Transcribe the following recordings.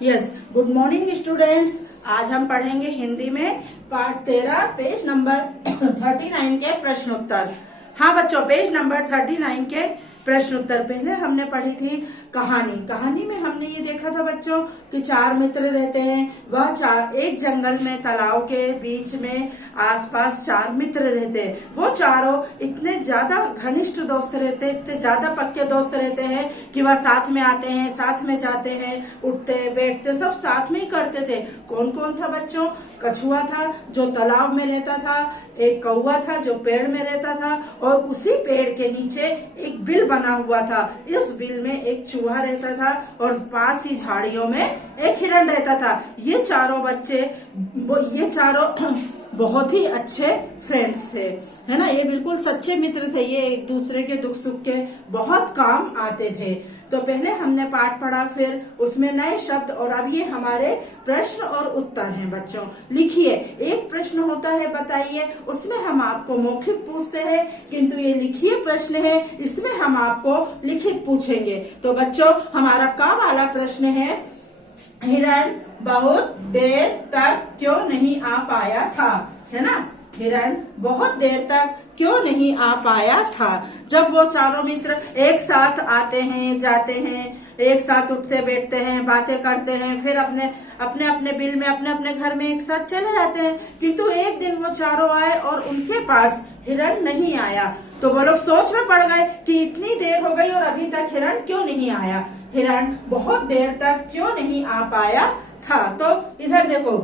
Yes, good morning students. आज हम पढ़ेंगे हिंदी में पार्ट 13 पेज नंबर 39 के प्रश्न उत्तर। हाँ बच्चों, पेज नंबर 39 के प्रश्न उत्तर। पहले हमने पढ़ी थी कहानी में हमने ये देखा था बच्चों कि चार मित्र रहते हैं। वह चार एक जंगल में तालाब के बीच में आसपास चार मित्र रहते हैं। वो चारों इतने ज्यादा घनिष्ठ दोस्त रहते हैं, इतने ज्यादा पक्के दोस्त रहते हैं कि वह साथ में आते हैं, साथ में जाते हैं, उठते बैठते सब साथ में ही करते थे। कौन कौन था बच्चों? कछुआ था जो तालाब में रहता था, एक कौवा था जो पेड़ में रहता था, और उसी पेड़ के नीचे एक बिल बना हुआ था। इस बिल में एक चूहा रहता था और पास ही झाड़ियों में एक हिरण रहता था। ये चारों बहुत ही अच्छे फ्रेंड्स थे, है ना। ये बिल्कुल सच्चे मित्र थे। ये एक दूसरे के दुख सुख के बहुत काम आते थे। तो पहले हमने पाठ पढ़ा, फिर उसमें नए शब्द, और अब ये हमारे प्रश्न और उत्तर हैं बच्चों। लिखिए, एक प्रश्न होता है बताइए, उसमें हम आपको मौखिक पूछते हैं, किंतु ये लिखिए प्रश्न है, इसमें हम आपको लिखित पूछेंगे। तो बच्चों, हमारा का वाला प्रश्न है, हिरण बहुत देर तक क्यों नहीं आ पाया था, है ना। हिरण बहुत देर तक क्यों नहीं आ पाया था? जब वो चारों मित्र एक साथ आते हैं, जाते हैं, एक साथ उठते बैठते हैं, बातें करते हैं, फिर अपने अपने बिल में अपने अपने घर में एक साथ चले जाते हैं, किंतु एक दिन वो चारों आए और उनके पास हिरण नहीं आया। तो वो लोग सोच में पड़ गए कि इतनी देर हो गई और अभी तक हिरण क्यों नहीं आया। हिरण बहुत देर तक क्यों नहीं आ पाया था। तो इधर देखो,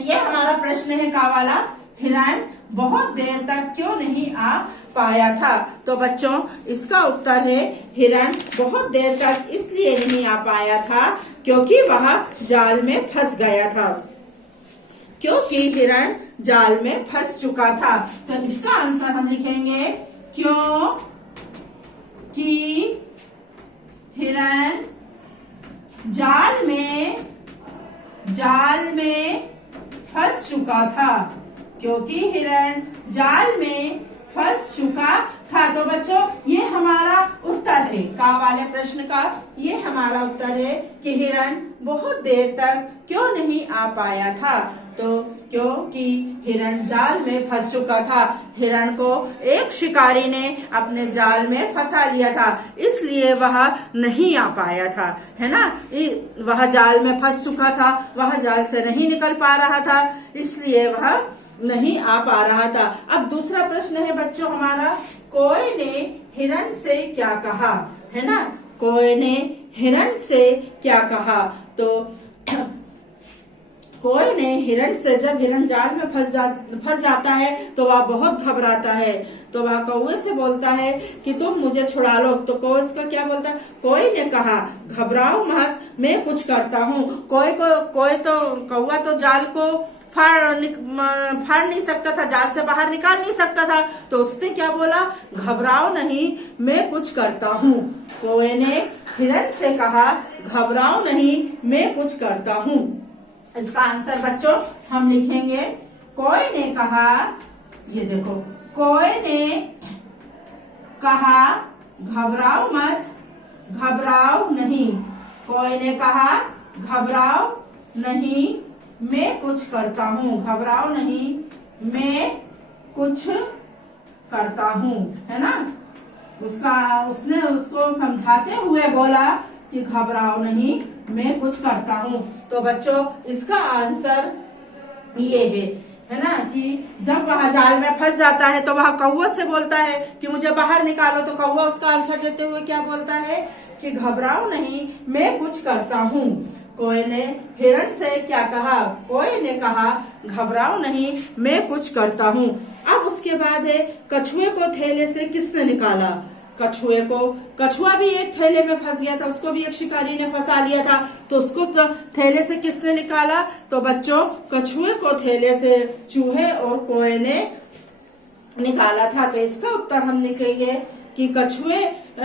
ये हमारा प्रश्न है का वाला, हिरण बहुत देर तक क्यों नहीं आ पाया था। तो बच्चों, इसका उत्तर है हिरण बहुत देर तक इसलिए नहीं आ पाया था क्योंकि वह जाल में फंस गया था। क्योंकि हिरण जाल में फंस चुका था। तो इसका आंसर हम लिखेंगे क्यों कि हिरण जाल में फंस चुका था। क्योंकि हिरण जाल में फंस चुका था। तो बच्चों, ये हमारा उत्तर है का वाले प्रश्न का। ये हमारा उत्तर है कि हिरण बहुत देर तक क्यों नहीं आ पाया था। तो क्योंकि हिरण जाल में फंस चुका था। हिरण को एक शिकारी ने अपने जाल में फंसा लिया था, इसलिए वह नहीं आ पाया था, है ना। वह जाल में फंस चुका था, वह जाल से नहीं निकल पा रहा था, इसलिए वह नहीं आ पा रहा था। अब दूसरा प्रश्न है बच्चों हमारा, कोई ने हिरण से क्या कहा, है ना। कोई ने हिरण से क्या कहा। तो कोई ने हिरण से, जब हिरण जाल में फंस जाता है तो वह बहुत घबराता है। तो वह कौवे से बोलता है कि तुम मुझे छुड़ा लो। तो कौवा इसका क्या बोलता है, कोई ने कहा घबराओ मत, मैं कुछ करता हूँ। कोई तो कौवा तो जाल को फाड़ नहीं सकता था, जाल से बाहर निकाल नहीं सकता था। तो उसने क्या बोला, घबराओ नहीं, मैं कुछ करता हूँ। कौवे ने हिरण से कहा घबराओ नहीं, मैं कुछ करता हूँ। इसका आंसर बच्चों हम लिखेंगे, कोई ने कहा, ये देखो, कोई ने कहा घबराओ मत, घबराओ नहीं। कोई ने कहा घबराओ नहीं, मैं कुछ करता हूँ। घबराओ नहीं, मैं कुछ करता हूँ, है ना। उसने उसको समझाते हुए बोला कि घबराओ नहीं, मैं कुछ करता हूँ। तो बच्चों, इसका आंसर ये है ना, कि जब वह जाल में फंस जाता है तो वह कौवा से बोलता है कि मुझे बाहर निकालो। तो कौवा उसका आंसर देते हुए क्या बोलता है कि घबराओ नहीं, मैं कुछ करता हूँ। कोई ने हिरण से क्या कहा, कोई ने कहा घबराओ नहीं, मैं कुछ करता हूँ। अब उसके बाद है, कछुए को थैले से किसने निकाला। कछुआ भी एक थैले में फंस गया था, उसको भी एक शिकारी ने फंसा लिया था। तो उसको थैले से किसने निकाला। तो बच्चों, कछुए को थैले से चूहे और कौवे ने निकाला था। तो इसका उत्तर हम लिखेंगे कि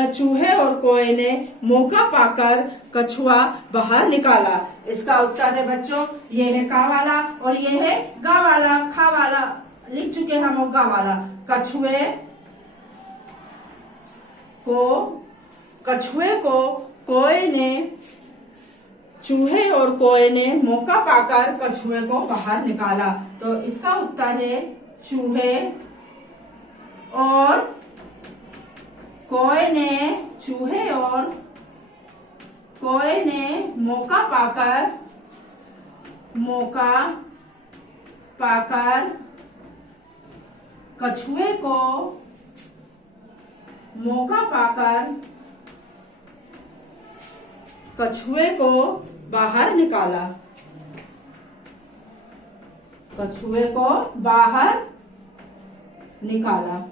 चूहे और कौवे ने मौका पाकर कछुआ बाहर निकाला। इसका उत्तर है बच्चों, ये है का वाला और ये है गा वाला। खा वाला लिख चुके हम, गा वाला। कछुए को कोई ने चूहे और कौए ने मौका पाकर कछुए को बाहर निकाला। तो इसका उत्तर है चूहे और कौए ने, चूहे और कौए ने मौका पाकर कछुए को बाहर निकाला। कछुए को बाहर निकाला,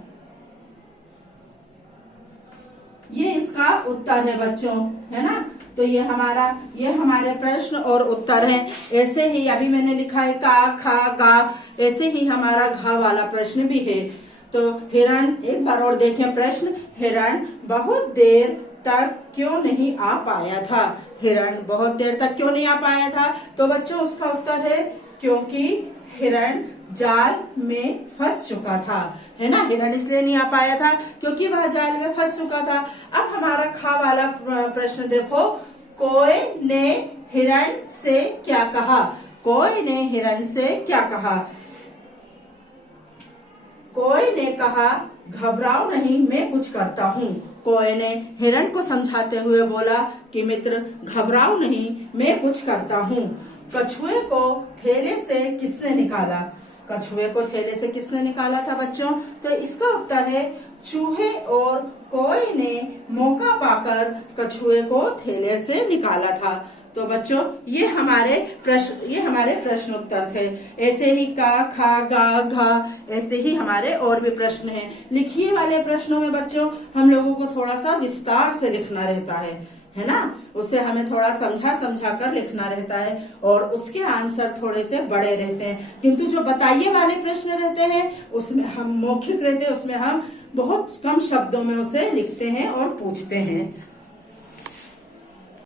ये इसका उत्तर है बच्चों, है ना। तो ये हमारे प्रश्न और उत्तर हैं। ऐसे ही अभी मैंने लिखा है का, खा, गा, ऐसे ही हमारा घा वाला प्रश्न भी है। तो हिरण, एक बार और देखें प्रश्न, हिरण बहुत देर तक क्यों नहीं आ पाया था? हिरण बहुत देर तक क्यों नहीं आ पाया था? तो बच्चों उसका उत्तर है क्योंकि हिरण जाल में फंस चुका था, है ना। हिरण इसलिए नहीं आ पाया था क्योंकि वह जाल में फंस चुका था। अब हमारा खा वाला प्रश्न देखो, कौए ने हिरण से क्या कहा? कौए ने हिरण से क्या कहा? कौए ने कहा, घबराओ नहीं, मैं कुछ करता हूँ। कौए ने हिरण को समझाते हुए बोला कि मित्र घबराओ नहीं, मैं कुछ करता हूँ। कछुए को थैले से किसने निकाला? कछुए को थैले से किसने निकाला था बच्चों? तो इसका उत्तर है चूहे और कौए ने मौका पाकर कछुए को थैले से निकाला था। तो बच्चों ये हमारे प्रश्न उत्तर थे। ऐसे ही का, खा, गा, घा, ऐसे ही हमारे और भी प्रश्न हैं। लिखिए वाले प्रश्नों में बच्चों हम लोगों को थोड़ा सा विस्तार से लिखना रहता है ना। उसे हमें थोड़ा समझा कर लिखना रहता है और उसके आंसर थोड़े से बड़े रहते हैं। किंतु जो बताइए वाले प्रश्न रहते हैं उसमें हम मौखिक रहते हैं, उसमें हम बहुत कम शब्दों में उसे लिखते हैं और पूछते हैं।